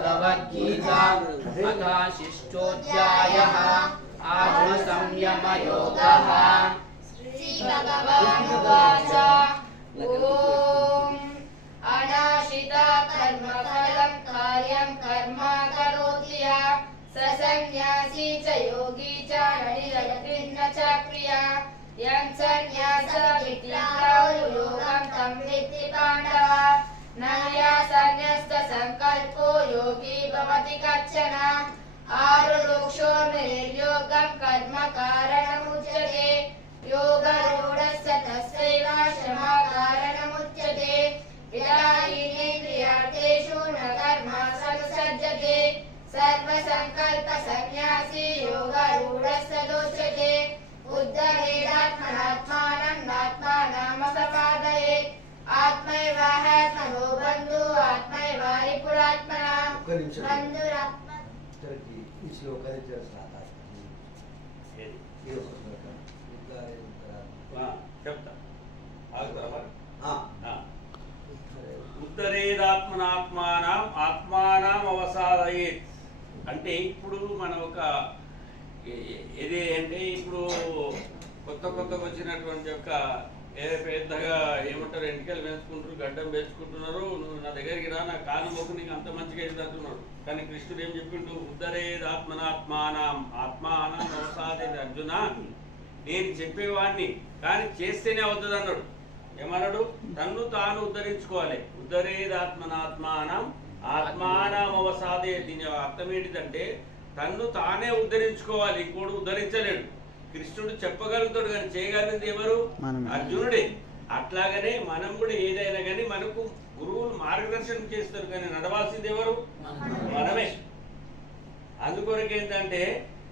श्रीमद्भगवद्गीता अथ शिष्टोऽध्यायः आत्मसंयमयोगः। श्रीभगवानुवाच ॐ अनाशिता कर्मफलं कार्यं कर्म करोति यः स सन्न्यासी च योगी च निरग्निर्न च क्रिया यं सन्न्यासविधिं योगं तं विद्धि पाण्डव न सन्न्यस्तसङ्कल्पो योगी भवति कश्चन आरुरोक्षो निर्योगं कर्म कारणमुच्यते योगरूढस्य तस्यैव श्रमः कारणमुच्यते इन्द्रियार्थेषु न कर्मसमुसज्जते सर्वसङ्कल्पसन्न्यासी योगरूढस्य दोच्यते उद्धरेदात्मनात्मानं नात्मानमसपादयेत् आत्मैव ह्यात्मनो बन्धुः आत्मैव रिपुरात्मना बन्धुरात्मा ఉత్తరేదాత్మనాత్మానం ఆత్మానం అంటే ఇప్పుడు మనం ఒక ఏది అంటే ఇప్పుడు కొత్తగా వచ్చినటువంటి యొక్క పెద్దగా ఏమంటారు ఎంటికలు పెంచుకుంటారు గడ్డం పెంచుకుంటున్నారు నువ్వు నా దగ్గరికి రా నా కాలం ఒక నీకు అంత మంచిగా అయితే అంటున్నాడు. కానీ కృష్ణుడు ఏం చెప్పిండు ఉద్ధరేదాత్మనాత్మానం ఆత్మానం అవసాదేది అర్జున నేను చెప్పేవాడిని కానీ చేస్తేనే అవుతుంది అన్నాడు. ఏమన్నాడు? తన్ను తాను ఉద్ధరించుకోవాలి. ఉద్ధరేదాత్మనాత్మానం ఆత్మానం అవసాదే. దీని అర్థం ఏంటిదంటే తన్ను తానే ఉద్ధరించుకోవాలి, ఇంకోడు ఉద్ధరించలేడు. కృష్ణుడు చెప్పగలుగుతాడు కానీ చేయగలిగింది ఎవరు? అర్జునుడే. అట్లాగనే మనం కూడా ఏదైనా కానీ మనకు గురువులు మార్గదర్శనం చేస్తారు కానీ నడవాల్సింది ఎవరు? మనమే. అందుకొరకు ఏంటంటే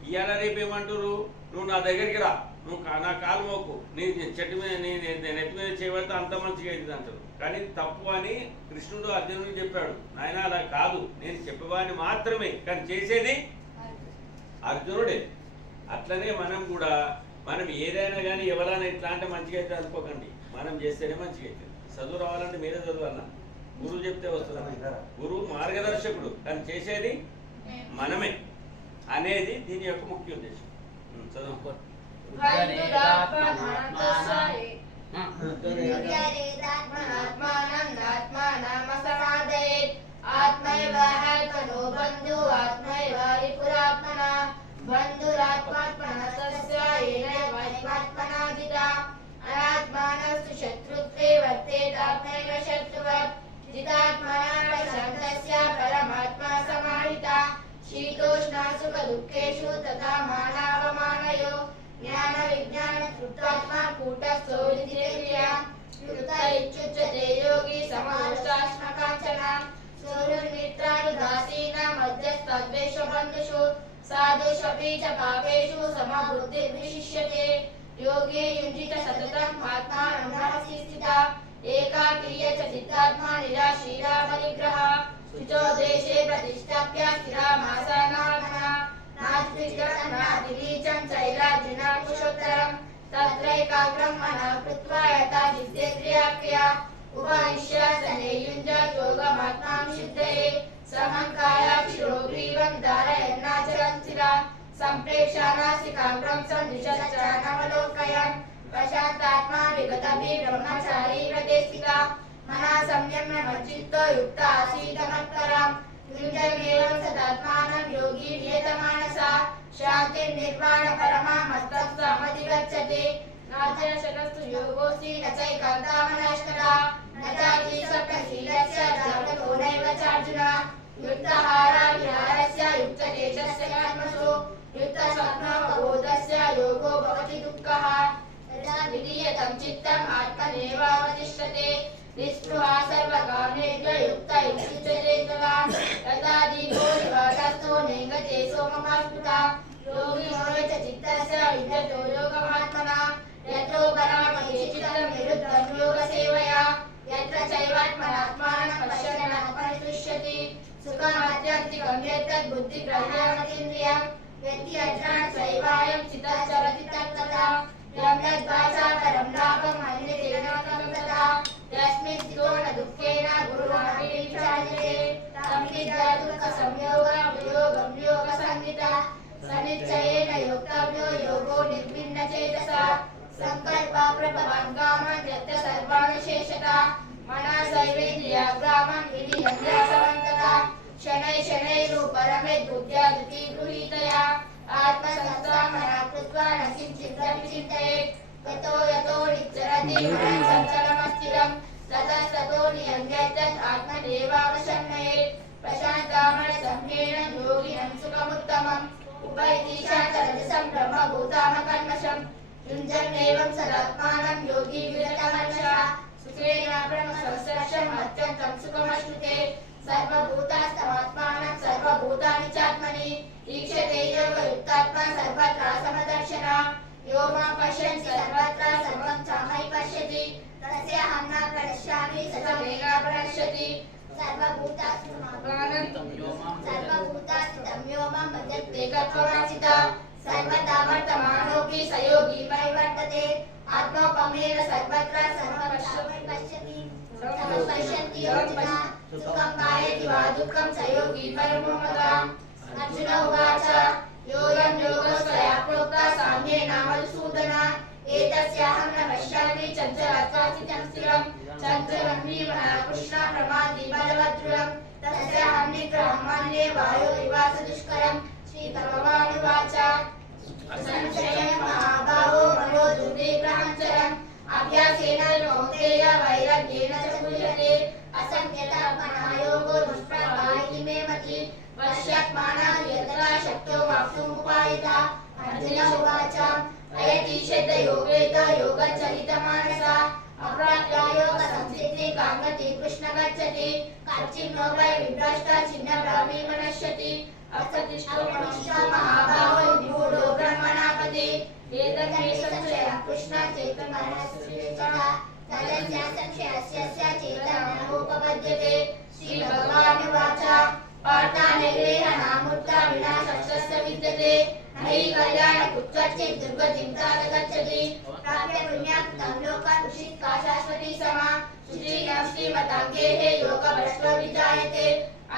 ఇవాళ రేపు ఏమంటారు, నువ్వు నా దగ్గరికి రా, నువ్వు నా కాలు మోకు, నీ చెట్టు మీద నెత్తి మీద చేయబడితే అంత మంచిగా అవుతుంది అంటారు. కానీ తప్పు అని కృష్ణుడు అర్జునుడు చెప్పాడు. నాయన అలా కాదు, నేను చెప్పేవాడిని మాత్రమే కానీ చేసేది అర్జునుడే. అట్లనే మనం కూడా మనం ఏదైనా కానీ ఎవరైనా ఇట్లా అంటే మంచిగా అయితే అనుకోకండి, మనం చేస్తేనే మంచిగా అవుతుంది. చదువు రావాలంటే మీరే చదవాలన్నా, గురువు చెప్తే వస్తుంది. గురువు మార్గదర్శకుడు కానీ చేసేది మనమే అనేది దీని యొక్క ముఖ్య ఉద్దేశం. చదువు अनात्मानस्तु शत्रुत्वे वर्तेतात्मैव शत्रुवत् जितात्मना प्रशान्तस्य परमात्मा समाहिता शीतोष्णसुखदुःखेषु तथा मानावमानयो ज्ञानविज्ञानतृप्तात्मा कूटस्थो विधिरेक्रिया कृत इत्युच्यते योगी समलोष्टाश्मकाञ्चना सूर्यमित्रानुदासीना मध्यस्तद्वेषु बन्धुषु साधुष्वपि च पापेषु समबुद्धिर्विशिष्यते योगे युञ्जित सततं आत्मानं रहसि स्थिता एकाकीय च चित्तात्मा निराशीरा परिग्रह शुचो देशे प्रतिष्ठाप्य स्थिरामासनागना नास्तिकनादिलीचं चैलार्जुना कुशोत्तरं तत्रैकाग्रं मनः कृत्वा यथा जितेन्द्रियाक्रिया उपनिश्यासने युञ्जात् योगमात्मां सिद्धये समङ्कायाक्षिरोग्रीवं धारयन्नाचलं स्थिरा सम्प्रेक्षानासिकाग्रं सन्दृशश्चानवलोकयन् प्रशान्तात्मा विगतभि ब्रह्मचारी व्रते स्थिता मनः संयम्य मच्चित्तो युक्त आसीत् मत्परम् युञ्जन्नेवं सदात्मानं योगी नियतमानसा शान्तिर्निर्वाणपरमामस्तमधिगच्छति नाचनशतस्तु योगोऽस्ति न चैकान्तामनष्करा न चाति स्वप्नशीलस्य जागतो नैव चार्जुन युक्तहाराविहारस्य युक्तदेशस्य कर्मसु युक्तस्वप्नवबोधस्य योगो भवति दुःखः यदा विलीयतं चित्तम् आत्मनेवावतिष्ठते निःस्पृहा सर्वकामेभ्यो युक्त इत्युच्यते तदा यदा दीपो निवातस्थो नेङ्गते सोममास्मृता योगिनो च चित्तस्य विद्यतो योगमात्मना यतो परामहे चित्तं निरुद्धं योगसेवया यत्र चैवात्मनात्मानं पश्यन् आत्मनितुष्यति सुखमात्यन्तिकं यत्तद् बुद्धिग्राह्यमतीन्द्रियं यदि अज्ञान स्वैवायं चित्तचरति तत्तथा यं यद्वाचा परं लाभम् अन्यते न तथा यस्मिन् स्थितो न दुःखेन गुरुणापि विचार्यते तं विद्या दुःखसमुदयः सनिश्चयेन योक्तव्यो योगो निर्भिन्नचेतसा संकल्पा प्रभवान् कामान् यत्र सर्वाणि शेषता मनसैवेन्द्रियाग्रामं विधियन्त्यासवन्तता शनैः शनैरुपरमेद् बुद्ध्या धृति गृहीतया आत्मसंस्थामना कृत्वा न किञ्चिदपि चिन्तयेत् ततो यतो निच्चरति मनश्चञ्चलमस्थिरं ततस्ततो नियम्येतत् आत्मनेवावशम्नयेत् प्रशान्तामनसंज्ञेन योगिनं सुखमुत्तमम् उपैति शान्तरजसं ब्रह्मभूतामकल्मषम् युञ्जन्नेवं सदात्मानं योगी विरतहर्षः सुखेन ब्रह्मसंस्पर्शम् अत्यन्तं सुखमश्नुते सर्वभूतास्तमात्मानं सर्वभूतानि चात्मनि ईक्षते योगयुक्तात्मा सर्वत्र समदर्शनः यो मां पश्यन् सर्वत्र सर्वं चामयि पश्यति तस्याहं न प्रणश्यामि स च मे न प्रणश्यति सर्वभूतात्मानं यो मां भजते कर्मवासितः सर्वदा वर्तमानोऽपि स योगी मयि वर्तते आत्मोपमेन सर्वत्र सर्वं पश्यति पश्यन्ति योगिनः सुखं पायति वा दुःखं स योगी परमो मतः अर्जुन उवाच योऽयं योगस्त्वया प्रोक्तः साम्येन मधुसूदन एतस्याहं न पश्यामि चञ्चलत्वास्थितं स्थिरं चञ्चलं हि मनः कृष्ण प्रमादी बलवदृढं तस्याहं निग्रहं मन्ये वायोरिवास दुष्करं श्रीभगवानुवाच असंशयं महाबाहो मनो दुर्निग्रहं चरम् अभ्यासेन कौन्तेय वैराग्येन च गुह्यते असंख्यतः योगो दुष्प्रभा इति मे मतिः पश्यात्मानः यतः शक्तो वाप्तुमुपायतः अर्जुन उवाच अयति श्रद्धयोगेत योगचरितमानसा अप्राप्य योगसंसिद्धि काङ्गति कृष्ण गच्छति कच्चिन्नो वै विभ्रष्ट छिन्नभ्रमी मनश्यति अर्थतिष्ठो मनुष्यो महाभावो विमूढो ब्रह्मणापति वेदज्ञे संशयः कृष्ण चैतन्यमनस्विचः तदन्या संशयस्य चेतनमुपपद्यते श्रीभगवानुवाच पार्थानैरेहनामूर्ता विनाशस्य विद्यते नहि कल्याणकुत्रचित् दुर्गतिं तात गच्छति प्राप्य पुण्याकृतं लोकान् उषित्का शाश्वती समा श्रीयं श्रीमताङ्गेः योगभ्रष्टो विजायते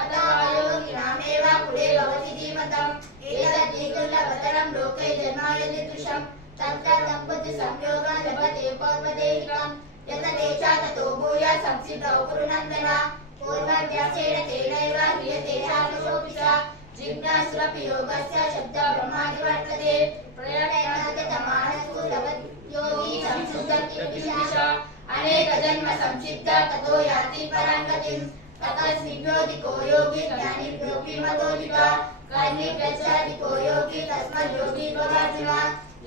अतः योगिनामेव कुले भवति धीमतम् एतद्धि दुर्लभतरं लोके जन्म यदीदृशं तत्र दम्पतिसंयोगं लभते पौर्वदेहिकम् यततेषा ततो भूया संसिद्धौ कुरुनन्दन पूर्वाभ्यासेन तेनैव ह्रियते शाश्वतोऽपि च जिज्ञासुरपि योगस्य शब्दब्रह्मादि वर्तते प्रयणयमानस्तु लभद्योगी संसिद्धं किल्बिषः अनेकजन्म संसिद्धः ततो याति परां गतिम् ततस्मिन्नोऽधिको योगी ज्ञानिभ्योऽपि मतोऽधिकः कर्मिभ्यश्चाधिको योगी तस्मद्योगी भवार्जुन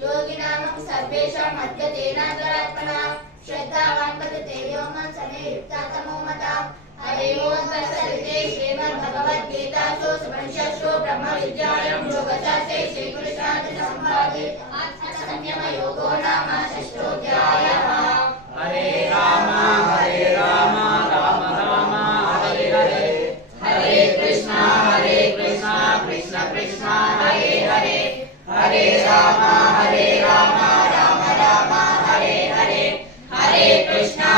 योगिनामपि सर्वेषां मध्यतेनान्तरात्मना श्रद्धावान् भजते यो मां समेयुक्ततमो मतः हरे ओम् तत्सदिति श्रीमद्भगवद्गीतासु उपनिषत्सु ब्रह्मविद्यायां योगशास्त्रे श्रीकृष्णार्जुनसंवादे संयमयोगो नाम षष्ठोऽध्यायः हरे राम राम राम हरे हरे हरे कृष्णा कृष्ण कृष्ण हरे हरे हरे राम राम राम हरे हरे हरे कृष्णा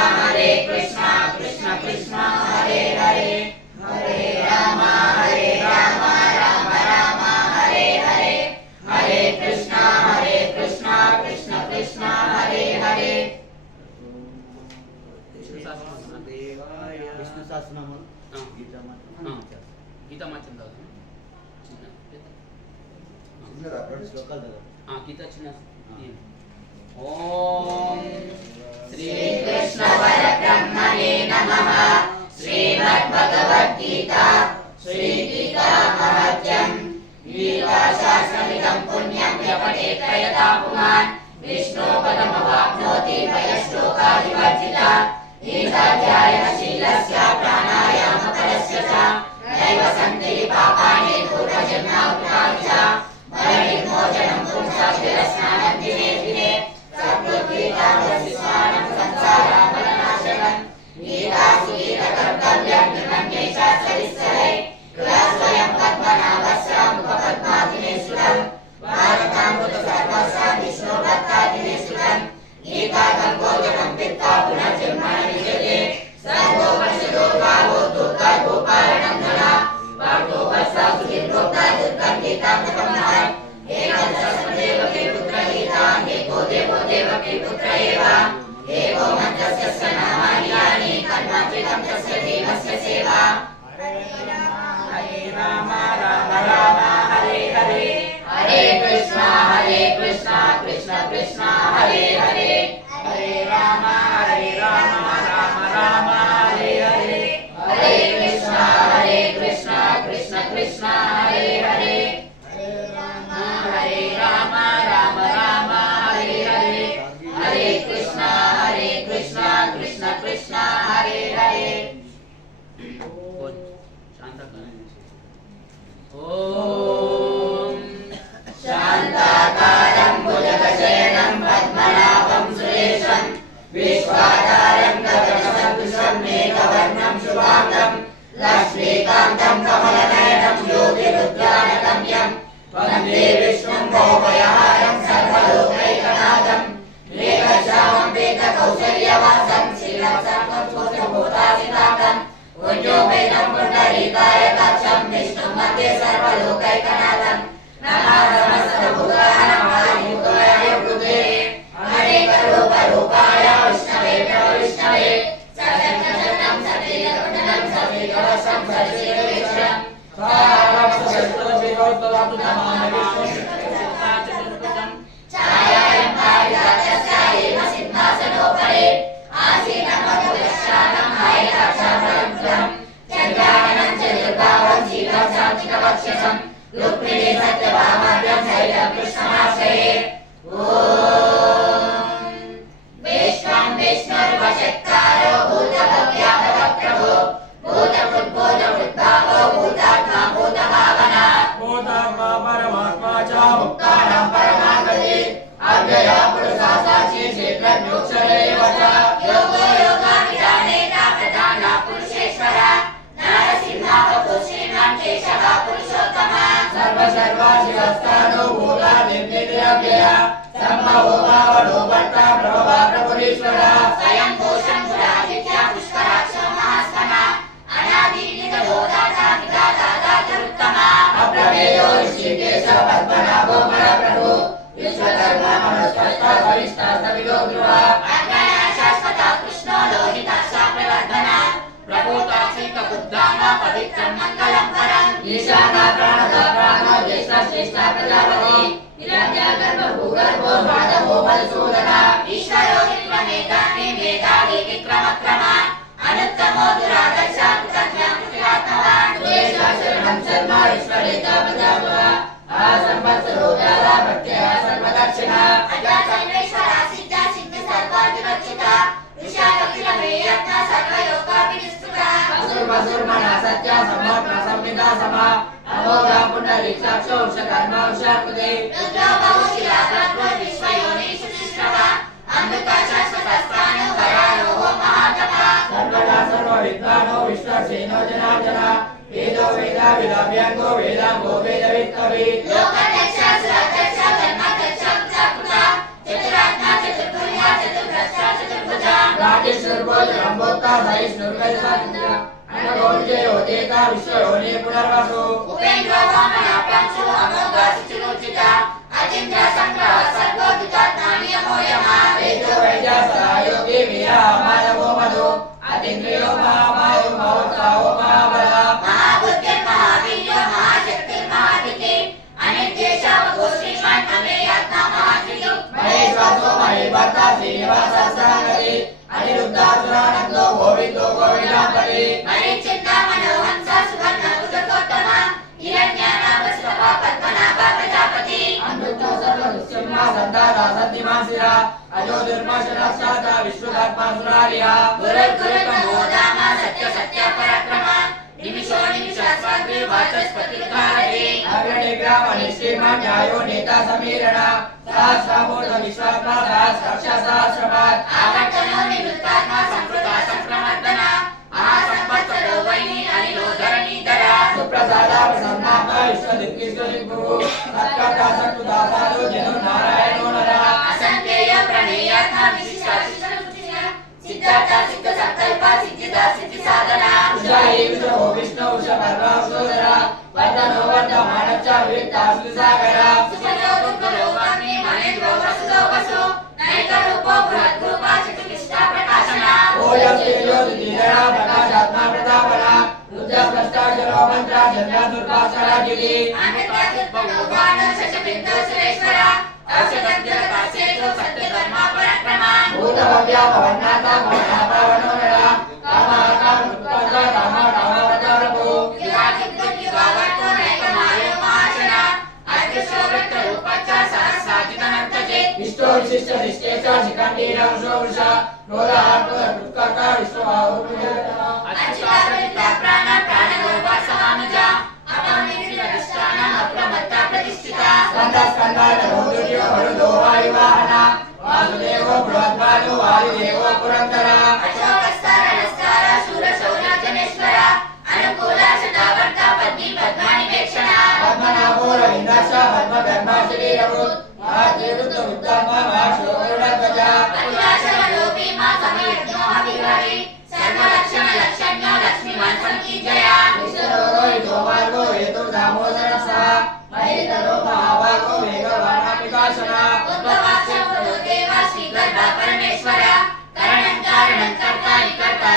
कृष्ण कृष्ण हरे हरे हरे राम राम राम हरे हरे हरे कृष्णा कृष्ण कृष्ण हरे हरे विष्णु सहस्रनाम गीता माचन శ్లోకాలు కదా गीता चिन्ह ओम श्री कृष्ण परब्रह्मणे नमः श्रीमद्भगवद्गीता श्री गीता महत्यं गीता शास्त्रमिदं पुण्यं यपठेत् प्रयता पुमान् विष्णु पदमवाप्नोति वयश्लोकादिवर्जिता गीताध्यायः शीलस्य प्राणायामपरस्य च नैव सन्ति पापानि पूर्वजन्माकृतानि च मरणिर्मोचनं पुंसाभिरस्नानं दिने दिने सद्गीतावशिष्टानं संसारापरनाशनं गीतासुगीतकर्तव्यं निमन्ये शास्त्रविस्तरे क्रियास्वयं पद्मनाभस्य मुखपद्मादिने श्रुतं भारतामृतसर्वस्य विष्णुभक्तादिने श्रुतं गीतागङ्गोदकं पित्वा पुनर्जन्मन विजयते सर्वोपनिषदो भावो दुर्गागोपालनन्दना पार्थो वत्सासुरे ఓం శాంతాకారం భుజగశయనం పద్మనాభం సురేశం విశ్వాధారం గగనసదృశం మేఘవర్ణం శుభాంగం లక్ష్మీకాంతం కమలనయనం యోగిరుద్రానగమ్యం వందే విష్ణుం భోగయహారం సర్వలోకైకనాథం మేఘశ్యామం పీతకౌసల్యవాసం శ్రీలక్ష్మీభూతాసితాకం ఉద్యోగైనం పుండరీకాయకాక్షం విష్ణుం వందే సర్వలోకైకనాథం నమః సమస్తభూతానాం ఆదిమూలాయ కృతే అనేకరూపరూపాయ విష్ణవే విష్ణవే సజనం సతీలకుండలం సతీకవశం సజీవేశం ఛాయాయం పారిజాతస్యాయేవ సింహాసనోపరే ఆసీనం మధురశ్యామం హాయకాక్షామలం చంద్రాయణం చతుర్భావం జీవం శాంతికవక్షసం రుక్మిణీ సత్యభామాభ్యం సైతం కృష్ణమాశ్రయే ఓం విశ్వం విష్ణుర్వశత్కారో భూతభవ్యాపవక్రమో భూతభృద్భూతభృద్భావో భూతాత్మా భూతభావనా భూతాత్మా పరమాత్మా చ ముక్తానాం పరమాగతి అవ్యయా పురుషా సాక్షి క్షేత్రజ్ఞోక్షరేవ చ యోగో యోగాభిధానేన ప్రధాన పురుషేశ్వర నరసింహ శ్రీమాన్ కేశవ పురుషోత్తమ సర్వసర్వాశివస్థానో భూతా నిర్నిర్యవ్యయ సంభవో భావనో భర్త ప్రభవా ప్రభురీశ్వర స్వయం కోశం పురాదిత్య పుష్కరాక్షో మహాస్వన అనాదినిగోదాత విదాతాదాతరుత్తమ అప్రమేయో ఋషికేశ పద్మనాభో పరప్రభు విశ్వకర్మ మనస్కర్త వరిష్ఠ సవిదో ధ్రువ అజ్ఞాన శాశ్వత కృష్ణో లోహితాక్ష ప్రవర్ధన ప్రభుతాక్షిక బుద్ధాన పవిత్రం మంగళం పరం ఈశాన ప్రాణద ప్రాణో జ్యేష్ఠ శ్రేష్ఠ ప్రజాపతి హిరణ్యగర్భ భూగర్భో మాధవో మధుసూదన ఈశ్వరో విక్రమేదాని మేధావి విక్రమక్రమ అనుత్తమో దురాదర్శ కృతజ్ఞాత్మవాన్ శరణం శర్మ ఈశ్వరేత ప్రజాభవ ఆ సంవత్సరో వ్యాధ భక్త్యా సర్వదక్షిణ అజా సర్వేశ్వర సిద్ధ సిద్ధి సర్వాధిరక్షిత ఋషాకపిల మేయత్న సర్వయోగాభినిష్ఠుత వసుర్మన సత్య సమోత్మ సంవిదా సమ అమోఘ పుండరీక్షాక్షో ఉషకర్మ ఉషాకృతే రుద్రో బహుశిలా ప్రజ్ఞో విశ్వయోనీషు తిష్ఠవ అమృత శాశ్వత స్థానో వరారోహో మహాతప సర్వదా సర్వ విద్వానో విశ్వసేనో జనార్దన వేదో వేద విలభ్యంగో వేదాంగో వేద విత్తవి లోకదక్ష సురదక్ష ధర్మదక్ష కృత చతురాత్మ చతుర్భుజ చతుర్భ్రష్ట చతుర్భుజ రాజేశ్వరుభోజనంభోక్త సహిష్ణుర్గజాతింద్ర అనగోవిజయో దేత విశ్వయోని పునర్వసు ఉపేంద్రో వామన ప్రాంశు అమోఘ శుచిరోచిత అజింద్ర సంగ్రహ సర్వోదితాత్మాని అమోయమ వేదో వైద్య సదాయోగి వీర మాధవో మధు అతింద్రియో మహామాయో మహోత్సాహో మహాబల మహాబుద్ధిర్ మహావీర్యో మహాశక్తి మహాదితి అనిత్యేషావగో శ్రీమాన్ అమేయాత్మ మహాత్రిజు మహేశ్వాసో మహేభర్త శ్రీనివాస సాగరి అనిరుద్ధాసురానందో గోవిందో గోవిందాపరి మరీచింతామణో హంస సువర్ణ ఉదకోత్తమ హిరణ్యానాభస్వప పద్మనాభ ప్రజాపతి అమృతో సర్వదుస్సింహ సంతాత సద్దిమాసిర అజో దుర్మశరక్షాత విశ్వకర్మాసురార్య గురుర్గురుర్నమో దామ సత్య సత్య పరాక్రమ నిమిషో నిమిషాస్వాగ్రి వాచస్పతిర్ధారతి అగ్రణి గ్రామణి శ్రీమాన్యాయో నేత సమీరణ సహస్రమూర్త విశ్వాత్మ సహస్రక్ష సహస్రపాత్ ఆవర్తనో నివృత్తాత్మ సంకృత సంక్రమర్దన మహాసంవత్సరో వైని అనిలో ధరణీధర సుప్రసాద ప్రసన్నాత్మ విశ్వదిక్విశ్వదిగ్భు సత్కర్త సత్తుదాసాదో జను నారాయణో నర అసంఖ్యేయ ప్రణేయాత్మ విశిష్ట సిద్ధార్థ సిద్ధ సంకల్ప సిద్ధిద సిద్ధి సాధన ఉషాయి విశ్వో విష్ణు ఉషపర్వ ఉషోదర వర్ధనో వర్ధమానచ్చ విత్తాసు సాగర సుఖదో దుర్గలో వాగ్మి మహేంద్రో వసుదో వసు నైక రూపో బృహద్ రూప చతుర్విష్ట ప్రకాశన ఓయం తేజోదిధర ప్రకాశాత్మ ప్రతాపన రుద్ర స్పష్టాక్షరో మంత్ర చంద్ర దుర్భాషరాగిరి అమితాద్భుతోగాన శశబిందో సురేశ్వర ఔషధజ్ఞ కాశేతో సత్యకర్మ పరాక్రమ భూత భవ్య పవనాథ పవనో నర కామాకార ఉత్పన్న రామ రామవతారపు యుగాదిత్యుగావర్తో నైక మాయో మహాశన అదృశ్యో వృత్త రూపచ్చ సహస్రాజితనంతజే విష్ణు విశిష్ట దిష్టేశ శిఖండీర వృషో వృష రోద ఆత్మ కృత్కర్త విశ్వబాహు అచ్యుత ప్రాణ ప్రాణగోప సమానుజ అపౌనిత్య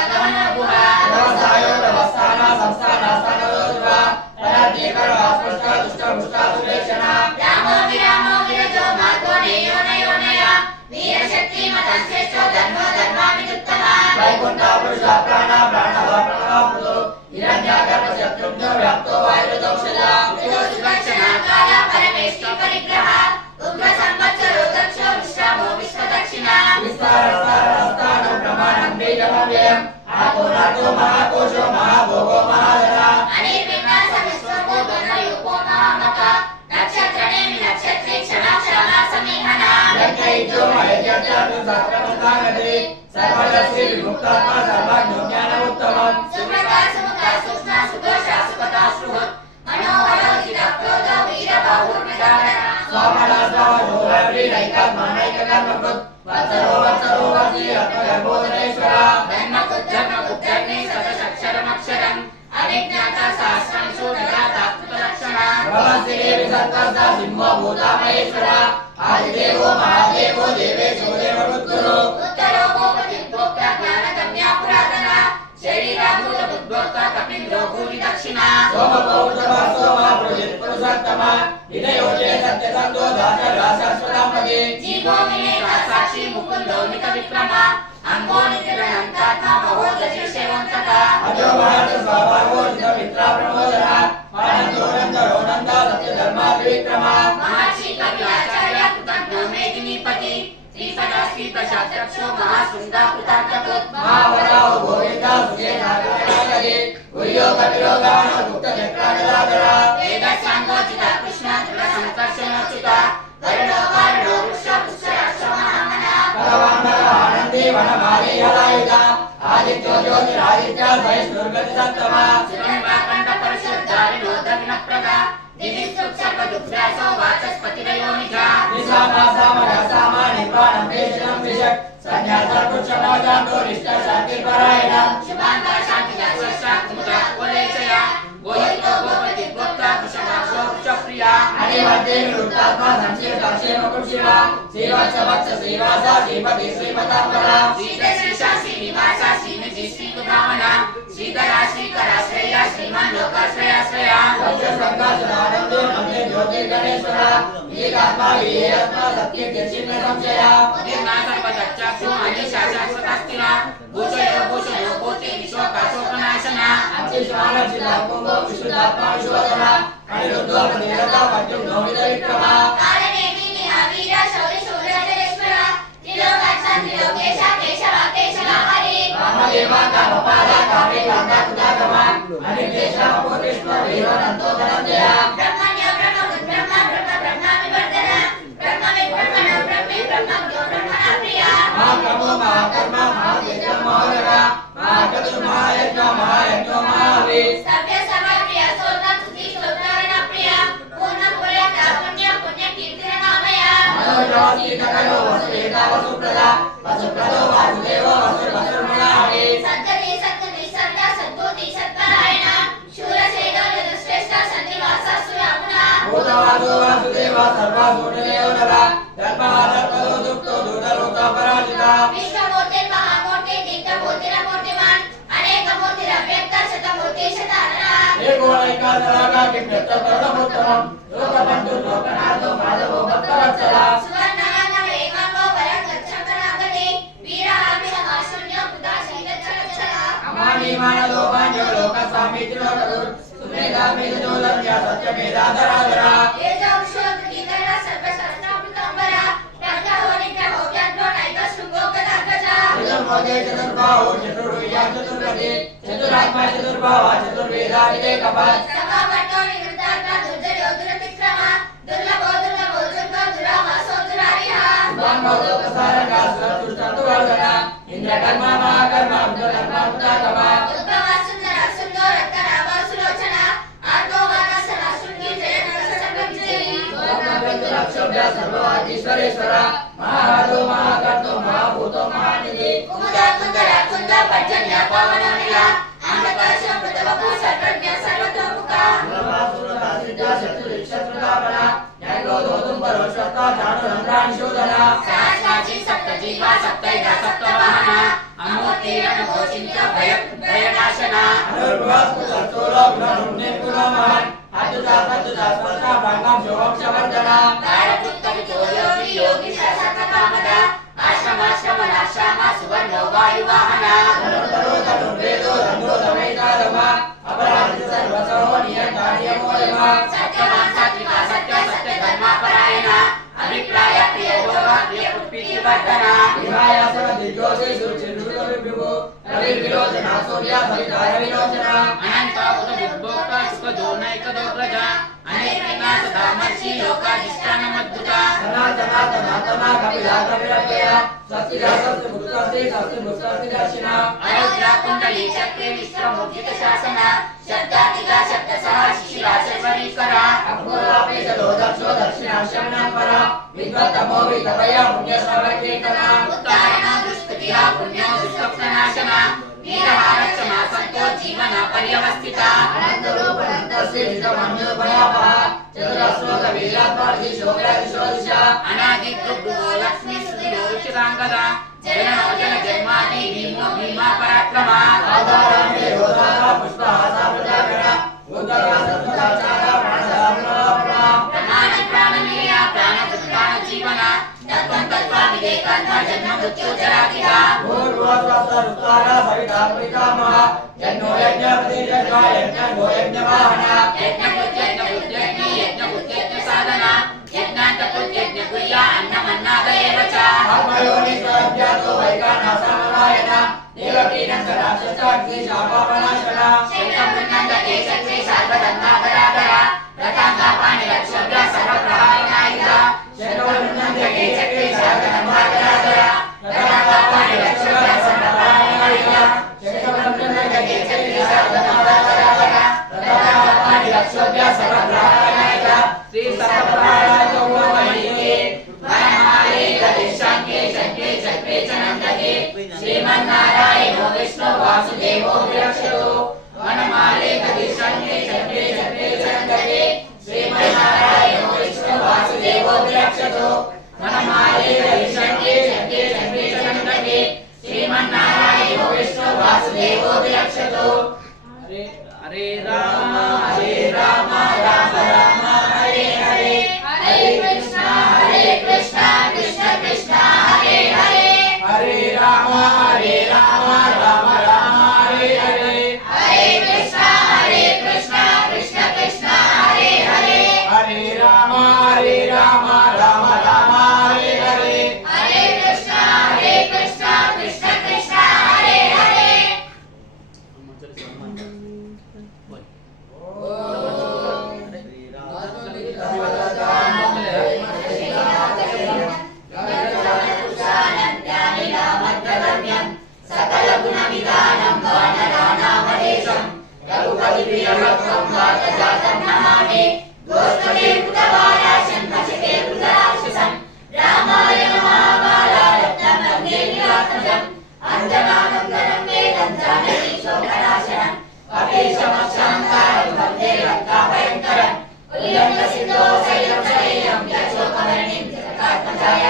గమనోపుః వ్యవసాయో వ్యవస్థాన సంస్థాన స్థానోద్వ పరాధీకర అస్పృష్ట దుష్ట పుష్ట సురేక్షణ రామో విరామో విరజో మార్గో నేయో నయో నయ వీరశక్తి మతశ్రేష్ఠో ధర్మో ధర్మామిత్యుత్తమ వైకుంఠ పురుష ప్రాణ ప్రాణవ ప్రణవాపుతో హిరణ్యాగర్భ శత్రుఘ్న వ్యాప్తో వాయుదౌషధ సుదక్షిణాకార పరమేష్ఠి పరిగ్రహ ఉగ్ర సంవత్సరో దక్షో విశ్రామో విశ్వదక్షిణ విస్తారస్థానం ప్రమాణం బీజమవ్యయం ఆకోనాతో మహాకోశో మహాభోగో మహాధన అనిర్విఘ్న సమిశ్రమో ధనయూపో మహామత నక్షత్రనేమి నక్షత్రే క్షణాక్షణ సమీహన యజ్ఞైత్యో మహేజ్ఞాతు సహస్రమంతాగతి సర్వదర్శి విముక్తాత్మ సర్వజ్ఞో జ్ఞానముత్తమం సుమృత సుముఖ సుస్న సుఘోష సుపత సుహృత్ మనోహరోజిత క్రోధ వీర బాహుర్విదారణ స్వామనాస్వామోహరీరైకాత్మానైకకర్మకృత్ వత్సరో వత్సరో వత్సీ రత్నగర్భోదనేశ్వర ధర్మకుద్ధర్మకుద్ధర్మి సతశక్షరమక్షరం అవిజ్ఞాత సహస్రం సూర్యదాతాత్మలక్షణ భవశ్రీదేవి సత్వస్త సింహో భూతామహేశ్వర ఆదిదేవో మహాదేవో దేవేశో దేవపుత్రుడు ఉత్తరో భూపతి భోక్త జ్ఞానగమ్య పురాతన శరీరాభూత బుద్ధ్యోక్త కపిలో భూమి దక్షిణ సోమపౌరుషోమ వినయోజే సత్యసంతో దాసరాశాశ్వతాంపదే జీవో వినేక సాక్షి ముకుందోమిత విక్రమ అంగో నిత్యనంతాత్మ మహోదశి సేవంతక అజో భారత స్వభావోజిత మిత్ర ప్రమోదన ఆనందోనందరోనంద సత్యధర్మ విక్రమ మహర్షి కవి ఆచార్య కృతజ్ఞ మేదినీపతి శ్రీపదాశ్రీ ప్రశాస్త్రక్షో మహాశృంగా కృతార్థకృత్ మహావరావు గోవింద సుజేనాగరే గుయ్యో కపిలోగాన గుప్త చక్రాజలాధర వేదశాంగోచిత కృష్ణ దృఢ సంకర్షణోచిత వరుణో వారుణో వృక్ష పుష్కరాక్ష మహామన భగవాన్మగ ఆనందీ వనమాలి హలాయుధ ఆదిత్యో జ్యోతిరాదిత్య సహిష్ణుర్గతి సత్తమ సుగంధాకంఠ పరిశుద్ధారిణో దగ్న ప్రద దివిస్తుక్షప దుగ్రాసో వాచస్పతిరయో నిజ నిసామాసామరసామాని ప్రాణం వేషణం విషక్ సన్యాసర్పుక్షమాచాంతో నిష్ట శాంతిపరాయణ శుభాంగా శాంతి దర్శ కుముద కులేశయ గోహితో గోపతి గోప్త వృషభాక్షో వృషప్రియ అనివర్తే నిరుక్తాత్మ సంక్షేమ క్షేమ కుక్షిమ శ్రీవత్స వత్స శ్రీవాస శ్రీపతి శ్రీమతాంబర శ్రీధ శ్రీశ శ్రీనివాస శ్రీనిధి శ్రీకుధామన శ్రీధర శ్రీకరాశ్రయ శ్రీమాన్ లోకాశ్రయాశ్రయ వత్స సంకాశనానందో నమే జ్యోతి గణేశ్వర ఏకాత్మ వియేత్మ సత్కీర్తి చిన్న సంశయ ఉదిర్నా సర్వదక్షాక్షో అనిశా శాశ్వతస్థిర భూషయో భూషయో భూతి విశ్వకాశోకనాశన అత్యుష్మానర్చిత కుంభో విశుద్ధాత్మ విశ్వోదన అనిరుద్ధో నిరత పద్యం నోమిత విక్రమ కారణేమి మహావీర శౌర్య శూరధరేశ్వర త్రిలోకాక్ష త్రిలోకేశ కేశవ కేశవ హరి రామదేవ కామపాద కామే కాంతాకుదాగమ అనిర్దేశామో కృష్ణ వీరోనంతో ధనంజయ బ్రహ్మణ్య బ్రహ్మ బ్రహ్మ బ్రహ్మ బ్రహ్మ వివర్ధన బ్రహ్మ విబ్రహ్మణ బ్రహ్మే బ్రహ్మజ్ఞో బ్రహ్మణ ప్రియ మహాకర్మ మహాకర్మ మహాతేజ మహోదర మహాకృతు మహాయజ్ఞ మహాయజ్ఞ మహావి సవ్య సభా ప్రియ సోత స్తుతి స్తోత్రణ ప్రియ పూర్ణ పురత పుణ్య పుణ్య కీర్తన నామయ మనోజాసీకరో వసుదేవ వసుప్రద వసుప్రదో వాసుదేవ వసుర్వసుర్మణాహి సద్గతి సద్గతి సత్య సద్భూతి సత్పరాయణ శూరసేన శ్రేష్ఠ సన్నివాస సురామున భూతవాసో వాసుదేవ సర్వాసూర్యదేవ నర ధర్మహాధర్మదో దుఃఖో దూతలోక పరాజిత విశ్వమూర్తి మహామూర్తి దివ్యమూర్తిర మూర్తిమాన్ అనేక మూర్తిర వ్యక్త శతమూర్తి శతానన ఏకోనైక సరాగా కిమ్యత్త పరమోత్తమం లోకబంధు లోకనాథో మాధవో భక్తవత్సల సువర్ణనాథ ఏకాంగో వరం గచ్చకనాగతి వీరహామి సమాశూన్య పుదా శైలచల అమాని మానదో పాంజో లోక స్వామిత్రో కదుర్ సుమేధా మేధోలర్య సత్యమేధాధరాధర ఏజౌషోత్ గీతర సర్వశాస్త్రామృతంబర రక్తహో నిగ్రహో వ్యాఘ్రో నైక శృంగో గదాగజ చతుర్మోదే చతుర్బాహో చతుర్భుజా చతుర్గతి చతురాత్మ చతుర్భావ చతుర్వేదా వివేకపత్ సభాపట్టో నివృత్తాత్మ దుర్జయో దురతిక్రమ దుర్లభో దుర్లభో దుర్గ దురావాసో దురారిహ బ్రహ్మోదకసారగా సురతుష్టవర్ధన ఇంద్రకర్మ మహాకర్మ బుద్ధకర్మ బుద్ధకర్మ ఉద్భవ సుందర సుందో రత్నరామ సులోచన ఆర్తో వానసన శృంగి జయ నరస సంగీజయి లోకబంధురక్షోభ్య సర్వవాగీశ్వరేశ్వర మహారాజో మహాకర్తో మహాభూతో మహానిధి కుముద కుందర కుంద పర్జన్య పవనోనిల ఆంధ్రకాశం మృతవపు సర్వజ్ఞ సర్వతోముఖ సహస్రాచి సప్తజీవ సప్తైక సప్తవాహన అమృత తీరణ పోషించ భయనాశన అనుర్వాస్పుతూలో గుణపుణ్యం గుణమహన్ అద్భుత అద్భుత స్పర్శ భంగం శోభక్షవర్ధన భారపుత్తమితో యోగి యోగి సర్వ కామద ఆశ్రమాశ్రమ నాశ్రమ సువర్ణో వాయువాహన తరువేదో దండోదమైకారమ అపరాధి సర్వసో నియంతానియమోయమ సత్యవాన్ సాత్విక సత్య సత్య ధర్మపరాయణ అభిప్రాయ ప్రియ యోగ ప్రియ పుష్టి వర్ధన విహాయాసన దిగ్యోతి సుచిరుత విభు రవి విలోచన సూర్య సవితార విలోచన అనంత ఉద ఉద్భోక్త సుఖ దోనైక దోగ్రజ అనేక వినాశ ధర్మర్షి లోకాధిష్టానమద్భుత సనాతన కపిలా కవిరవ్యయ స్వస్తి స్వస్తి ముక్తి స్వస్తి ముక్తి దర్శన అయోధ్యా కుండలి చక్రే విశ్వముద్రిత శాసన శబ్దాతిగా శబ్ద సహ శిశిరా సర్వరీకర అపూర్వాపేశలో దక్షో దక్షిణాశమనంపర విద్వత్తమో వితపయ పుణ్యశ్రవకీర్తన ఉత్తారణ దుష్కృతియ పుణ్యం దుష్స్వప్ననాశన వీరహారక్షణ సంతో జీవన పర్యవస్థిత అనంతరూపనంతస్య జితమన్యోపయాపః చతురశ్లోక వీరాత్మార్జి శోభయాదిశోదిశ అనాది దుర్గో లక్ష్మీ సుధిరో చిరాంగద జననోజన జన్మాది భీమో భీమా పరాక్రమ ఆధారాన్ని యోధార పుష్పహాసామృతాగణ ఉద్దరాసత్మదాచార ప్రాణదామృతాపణ ప్రమాణ ప్రాణనీయ ప్రాణ జీవన తత్వం తత్వ వివేకంత జన్మ మృత్యు జరాతిగా పూర్వస్వస్తరుత్తార సవితాపరికామః యజ్ఞో యజ్ఞపతి యజ్ఞ యజ్ఞ గోయజ్ఞవాహన యజ్ఞ సాధన యజ్ఞాంత యజ్ఞ క్రియ అన్నమన్నాద ఏవ చ ఆత్మయోని స్వజ్ఞాతో వైకానసనారాయణ దేవకీనంద రాక్షసాగ్ని శాపాపనాశన శైలమున్నంద కేశక్రి సర్వధర్మాపరాధర రథాంగాపాని రక్షభ్య సర్వప్రహారనాయుధ శైలమున్నందకే చక్రే శాగధర్మాపరాధర రథాంగాపాని రక్షభ్య సర్వప్రహారనాయుధ శైలమున్నందకే చక్రే శాగధర్మాపరాధర రథాంగాపాని రక్షభ్య సర్వప్రహారనాయుధ శ్రీ సర్వప్రహారాజో మహిళే వనమాలే గదిశాంకే చక్రే చక్రే చ నందకే శ్రీమన్నారాయణో విష్ణు వాసుదేవో విరక్షతో వనమాలే గదిశాంకే చక్రే చక్రే చ నందకే శ్రీమన్నారాయణో విష్ణు వాసుదేవో విరక్షతో వనమాలే గదిశాంకే చక్రే చక్రే చ నందకే శ్రీమన్నారాయణో విష్ణు వాసుదేవో విరక్షతో హరే రామ రామ రామ హరే హరే హరే కృష్ణ కృష్ణ కృష్ణ హరే హరే హరే రామ రామ రామ హరే హరే హరే కృష్ణ కృష్ణ కృష్ణ హరే హరే హరే రామ రామ రామ హరే హరే హరే కృష్ణ కృష్ణ కృష్ణ హరే హరే సకల గుణ విధానం వానరానామదేశం రఘుపతి ప్రియభక్తం వాత జాతం నమామి గోష్ఠే కృతవారాశం భజతే కృతరాక్షసం రామాయణ మహాభారతం వందే నిరాత్మజం అంజనానందనం వేదం జానకీ శోకనాశనం కపీశమక్షాంకారం వందే లంకాభయంకరం ఉల్లంఘ సిద్ధో శైలం శైలం యశోకవర్ణిం జగదాత్మజాయ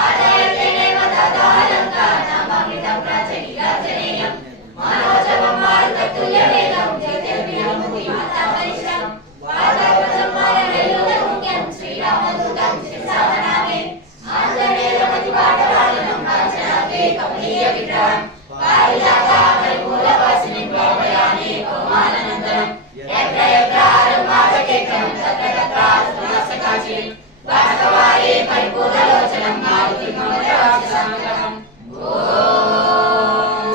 ఆదాయతేనేవ దాదాలంకా నామామృతం ప్రాచీరాజనేయం మనోజవం మారుతతుల్యవేదం జ్యోతిర్విహముఖిమాతాపరిశం వాతావతం మారవేలుదముఖ్యం శ్రీరామదూతం శిరసావనామే ఆంజనేయపతిపాటవాదనం కాంచనాగ్రే కమనీయ విగ్రహం పారిజాత పరిమూలవాసినిం భావయామి పవమానందనం యత్ర యత్రారం వాసకేకం తత్ర తత్ర సుమస్తకాశినిం వాస్తవారే పరిపూర్ణలోచనం మారుతి మమరాక్షసాంగం ఓం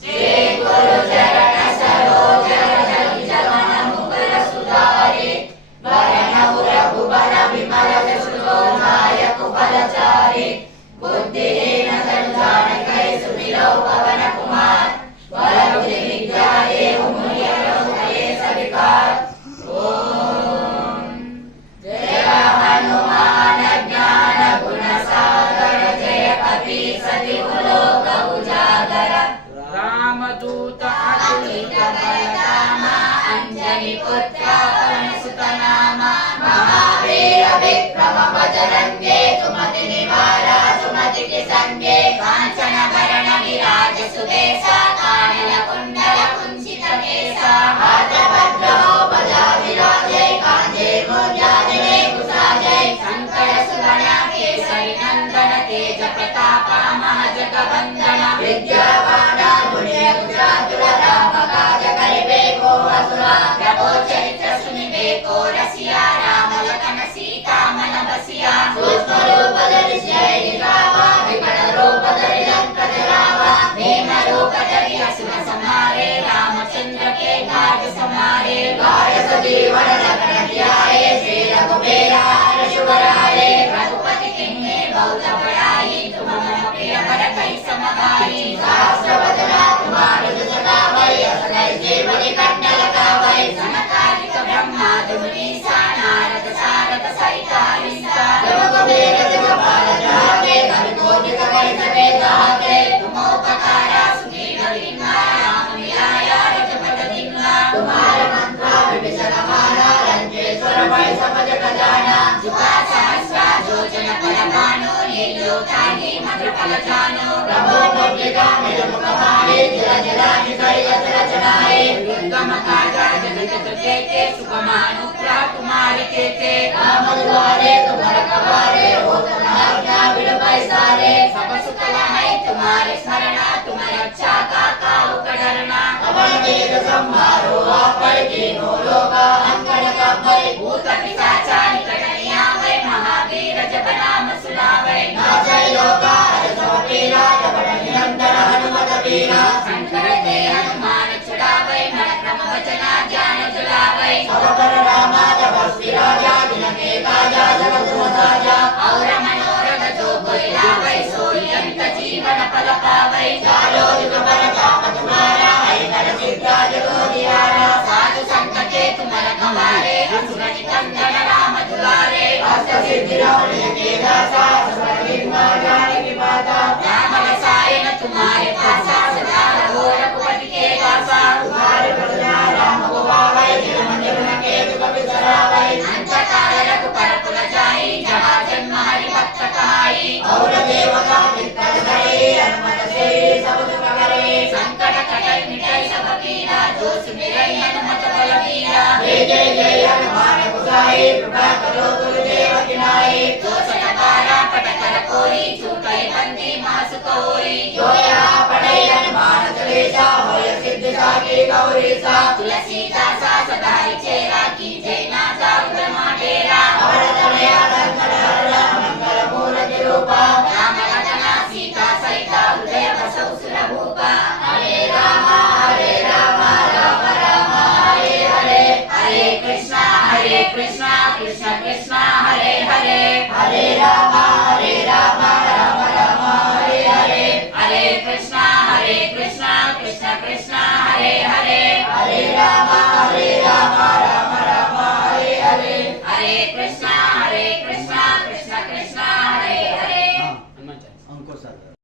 శ్రీ గురు చరణ సరోజ జగమన ముకుర సుధారి వరణ రఘుబర విమల జసుతో నాయక బలచారి బుద్ధిహీన సంజానకై సుమిలో పవన కుమార్ బలబుద్ధి విద్యా దేవ మునియలో హరే సవికార్ ఓం జయ హనుమాన జ్ఞాన గుణ సాగర జయ కపి సతి లోక ఉజాగర రామదూత అతులిత బలరామ అంజని పుత్ర పవనసుత నామ మహావీర విక్రమ బజరంగే సుమతి నివార సుమతికి సంగే కాంచన భరణ విరాజ वेश कानन कुण्डल कुञ्चित केश आर्तभद्रो पदा विराजे कांधे मूर्धाजने कुशाजे शङ्कर सुवर्ण केसरि नन्दन तेज प्रताप महजगवन्दन विद्यावान मुने कुशातुर राम काज करिबे को असुरा प्रभो चरित्र सुनिबे को रसिया राम लखन सीता मन बसिया सूक्ष्म रूप धरि जय दिखावा विकट रूप धरि लंक जरावा भीम रूप धरि असुर संहारे रामचंद्र के काज समारे गाय सजीवन लखन ध्याये श्री रघुबीर हर्ष बराए रघुपति किन्हे बहुत बड़ाई तुम मम प्रिय भरतहि समगाई सहस्र वदना तुम्हारे जस गावै अस कहि जीवनि कंडल गावै सनकादिक ब्रह्मादि मुनीसा नारद सारद सहित हरिसा रघुबीर जगपाल जाके कवि कोटि सकल सके गाके तुम उपकारा सुग्रीव लिंगा राम मिलाया रघुपत दिंगा तुम्हारे मंत्र विभीषण माना लंकेश्वर भय सब जग जाना जुगा सहस्रा योजन पर भानु लील्यो ताहि मधुर फल जानो प्रभु मुद्रिका निज मुख माहे जरा जरा निकरि अस रचनाए दुर्गम काजा जगत तुझे सुगमानुग्रह तुम्हारे के राम दुआरे तुम्हारे कवारे हो तनहज्ञा बिन पैसारे सब सुख है तुम्हारे स्मरण तुम रक्षा का काहू का डरना अवन वेद संहारो आपै तीनों लोका अंकन कपै भूत पिशाचा निकट नहीं आवै महावीर जब नाम सुनावै नासै लोका हर सब पीरा जपन निरंतर हनुमत वीरा शंकर ते हनुमान छुड़ावै मन क्रम वचना ज्ञान जुलावै सब पर रामा तपस्वी राजा जिनके काजा जगत साजा और मनोरथ जो कोई लावै सोई अंत जीवन फल पावै चालो जुग पर ताप तुम्हारा है कर सिद्धा जगो दियारा साधु संत के तुम रखवारे असुर निकंदन राम दुलारे अष्ट सिद्धि रमणीय के दासा सबर विद्या जाने की पाता राम रसायन तुम्हारे पासा सदा रहो रघुपति के दासा तुम्हारे प्रजा राम को पावै जन्म जन्म के दुख बिसरावै अंत काल रघुपर पुर जाई जहाँ जन्म हरि भक्त कहाई और देवता मित्तर धरे हनुमत से सब दुख करे संकट कटै मिटै सब पीरा जो सुमिरै हनुमत बलबीरा जय जय जय हनुमान गोसाई कृपा करो गुरुदेव की नाई जो सत बारा पट कर कोई छूटै बंदी मास कोई जो यहाँ